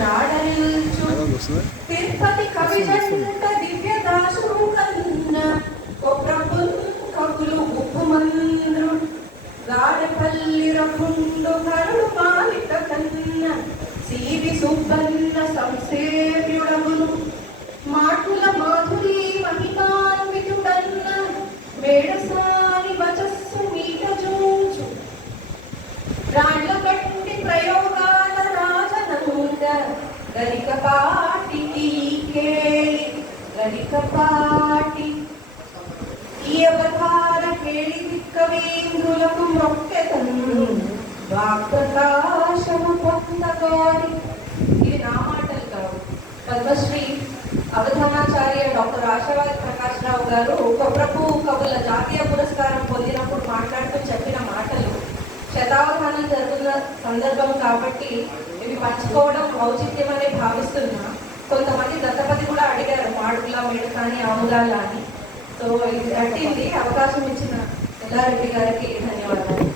జాడల్చు తిరుపతి కవిజంట దివ్య దాసుడు కన్న కొప్రపుల్ కవులు ఉప్పుమంద్రు గాడపల్లి రకుండు కరుడు మాలిక కన్న సివి సుబ్బన్న సంసేవ్యుడమును మాటుల మాధురి మహిమాన్వితుడన్న వేడసాని వచస్సు మీట జూచు రాళ్ళ కట్టి ప్రయోగాల రాజనంద గరికపాటి కేళి గరికపాటి ఈ అవతార కేళి దిక్కవేంద్రులకు మొక్కెతను వాక్ప్రకాశము పొందగారి. ఇది నా మాటలు కావు. పద్మశ్రీ అవధానాచార్య డాక్టర్ ఆశావాది ప్రకాష్ రావు గారు కొప్రపు కవుల జాతీయ పురస్కారం పొందినప్పుడు మాట్లాడుతూ చెప్పిన మాటలు. శతావధానం జరుగుతున్న సందర్భం కాబట్టి ఇవి పంచుకోవడం ఔచిత్యమని భావిస్తున్నా. కొంతమంది దత్తపతి కూడా అడిగారు మాడుగుల మేడకాని ఆముదాల అని. సో ఇది అట్టింది. అవకాశం ఇచ్చిన ఎల్లారెడ్డి గారికి ధన్యవాదాలు.